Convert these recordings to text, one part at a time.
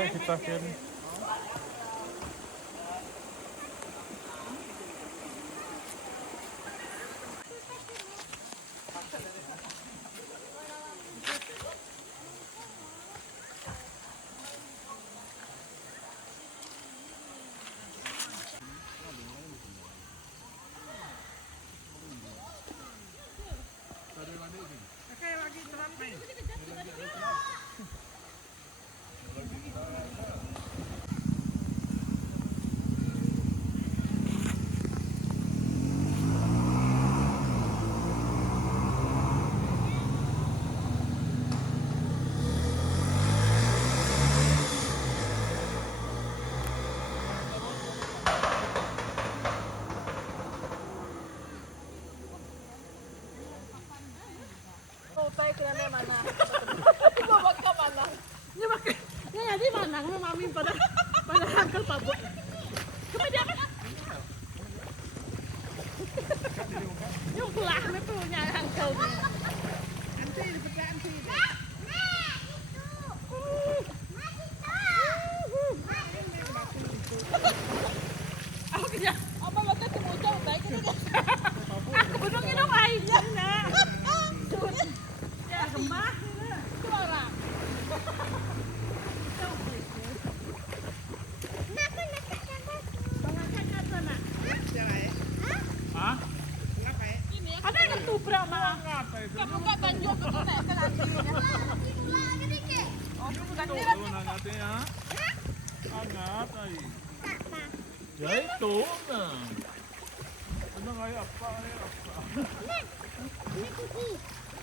também, o é que está a? kelene mana? Bobok ke mana? Ini pakai. Ya jadi mana sama mami pada pada angkel pabuk. Kemeja kan? Yuk lah, ini punya angkel. Nanti dipegang sih.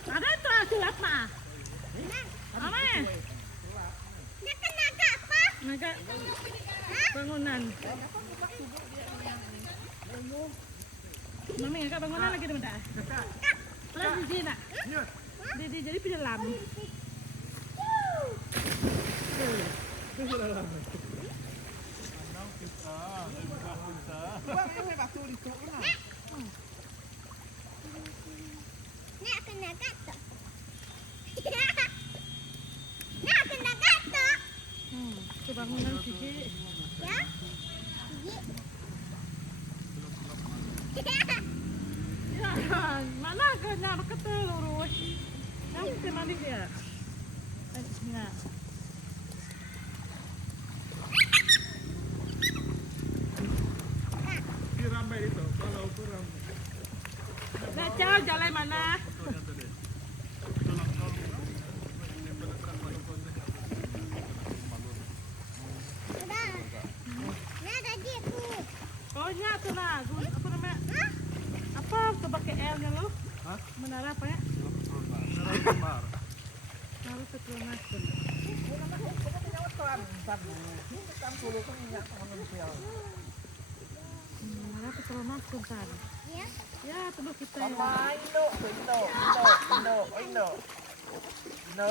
Ada itu ah, sulap mah. Apa? Naga bangunan. Mami ngangkat bangunan lagi teman dah. Pelan di sini nak. Dia jadi penyelam. Anong kita? Anong kita? Hmm, itu bangunan. Ya, mana agaknya ketelurus. Kamu ke mana dia? Nah. Ramai itu. Kalau kurang. Nah, jalan mana? Hmm, Menara Petronas Sultan. Ya, tunggu kita ya. Indo, Indo, Indo, Indo, Indo. Indo?